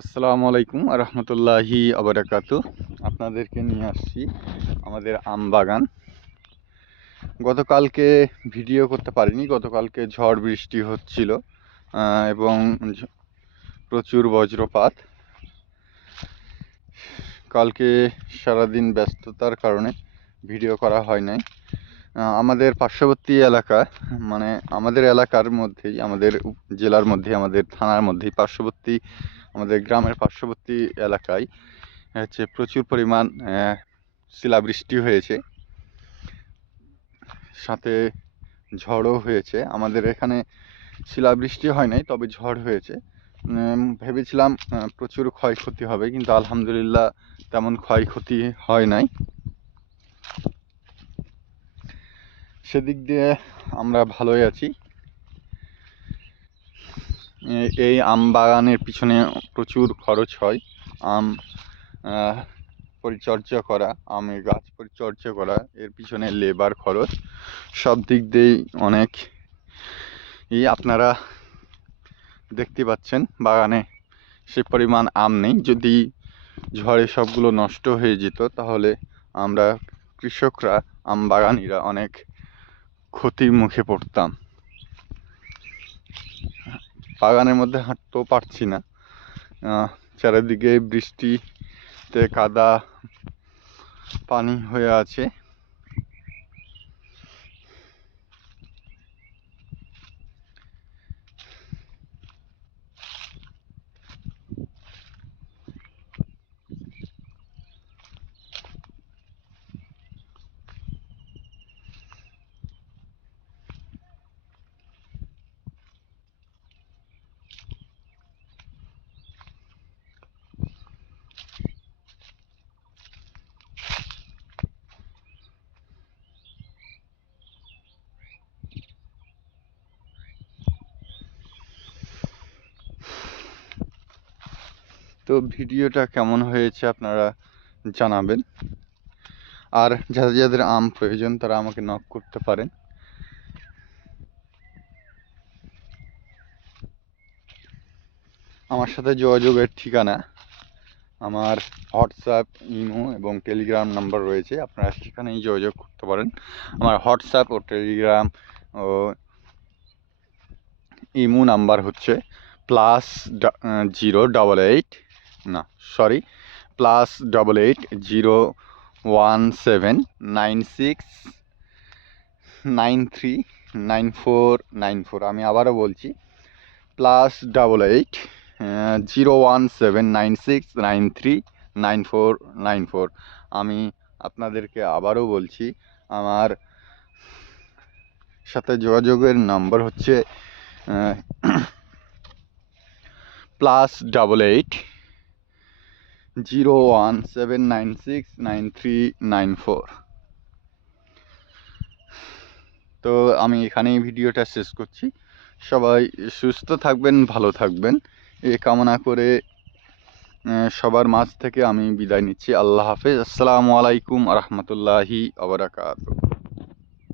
আসসালামু আলাইকুম রহমতুল্লাহি আবরাকাতু। আপনাদেরকে নিয়ে আসছি আমাদের আম বাগান। গতকালকে ভিডিও করতে পারিনি, গতকালকে ঝড় বৃষ্টি হচ্ছিল এবং প্রচুর বজ্রপাত। কালকে সারাদিন ব্যস্ততার কারণে ভিডিও করা হয় নাই। আমাদের পার্শ্ববর্তী এলাকা, মানে আমাদের এলাকার মধ্যেই, আমাদের জেলার মধ্যে, আমাদের থানার মধ্যেই পার্শ্ববর্তী, আমাদের গ্রামের পার্শ্ববর্তী এলাকায় হচ্ছে প্রচুর পরিমাণ শিলাবৃষ্টি হয়েছে, সাথে ঝড়ও হয়েছে। আমাদের এখানে শিলাবৃষ্টি হয় নাই, তবে ঝড় হয়েছে। ভেবেছিলাম প্রচুর ক্ষয়ক্ষতি হবে, কিন্তু আলহামদুলিল্লাহ তেমন ক্ষয়ক্ষতি হয় নাই। সেদিক দিয়ে আমরা ভালোই আছি। এই আম বাগানের পিছনে প্রচুর খরচ হয়। আম পরিচর্যা করা, আমের গাছ পরিচর্যা করা, এর পিছনে লেবার খরচ, সব দিক দিয়েই অনেক আপনারা দেখতে পাচ্ছেন বাগানে সে পরিমাণ আম নেই। যদি ঝড়ে সবগুলো নষ্ট হয়ে যেত তাহলে আমরা কৃষকরা, আম বাগানিরা অনেক ক্ষতির মুখে পড়তাম। বাগানের মধ্যে হাঁটতেও পারছি না, চারিদিকে বৃষ্টিতে কাদা পানি হয়ে আছে। তো ভিডিওটা কেমন হয়েছে আপনারা জানাবেন। আর যাদের যাদের আম প্রয়োজন তারা আমাকে নক করতে পারেন। আমার সাথে যোগাযোগের ঠিকানা, আমার হোয়াটসঅ্যাপ, ইমো এবং টেলিগ্রাম নাম্বার রয়েছে, আপনারা সেখানেই যোগাযোগ করতে পারেন। আমার হোয়াটসঅ্যাপ ও টেলিগ্রাম ও ইমো নাম্বার হচ্ছে +8 088 আমি আবারও বলছি, +8 01796939494। আমি আপনাদেরকে আবারও বলছি, আমার সাথে যোগাযোগের নাম্বার হচ্ছে +8 017969394। তো আমি এখানেই ভিডিওটা শেষ করছি। সবাই সুস্থ থাকবেন, ভালো থাকবেন, এই কামনা করে সবার মাঝ থেকে আমি বিদায় নিচ্ছি। আল্লাহ হাফেজ। আসসালামু আলাইকুম রহমতুল্লাহি আবরাকাতুহু।